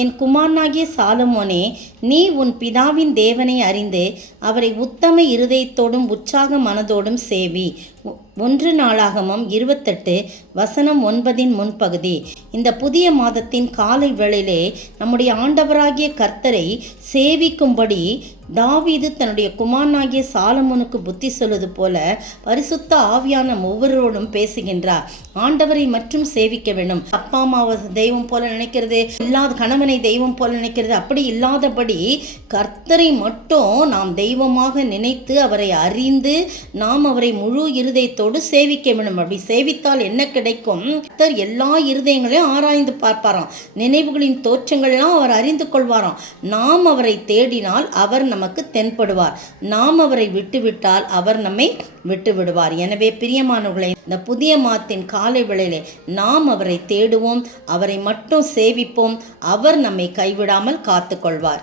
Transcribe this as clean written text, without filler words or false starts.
என் குமாரனாகிய சாலமோனே, நீ உன் பிதாவின் தேவனை அறிந்து அவரை உத்தம இருதயத்தோடும் உற்சாக மனதோடும் சேவி. 1 நாளாகமம் 28:9 முன்பகுதி. இந்த புதிய மாதத்தின் காலை வேளையிலே நம்முடைய ஆண்டவராகிய கர்த்தரை சேவிக்கும்படி தாவீது தன்னுடைய குமாரனாகிய சாலமோனுக்கு புத்தி சொல்வது போல பரிசுத்த ஆவியான ஒவ்வொருவரோடும் பேசுகின்றார். ஆண்டவரை மற்றும் சேவிக்க வேண்டும். அப்பா அம்மாவை தெய்வம் போல நினைக்கிறது, இல்லாத கணவனை தெய்வம் போல நினைக்கிறது, அப்படி இல்லாதபடி கர்த்தரை மட்டும் நாம் தெய்வமாக நினைத்து அவரை அறிந்து நாம் அவரை முழு இருதயத்தோடு சேவிக்க வேண்டும். அப்படி சேவித்தால் என்ன கிடைக்கும்? கர்த்தர் எல்லா இருதயங்களையும் ஆராய்ந்து பார்ப்பாராம். நினைவுகளின் தோற்றங்கள்லாம் அவர் அறிந்து கொள்வாராம். நாம் அவரை தேடினால் அவர் நமக்கு தென்படுவார். நாம் அவரை விட்டுவிட்டால் அவர் நம்மை விட்டு விடுவார். எனவே பிரியமானவர்களே, இந்த புதிய மாதத்தின் காலை வேளையிலே நாம் அவரை தேடுவோம், அவரை மட்டும் சேவிப்போம். அவர் நம்மை கைவிடாமல் காத்துக்கொள்வார்.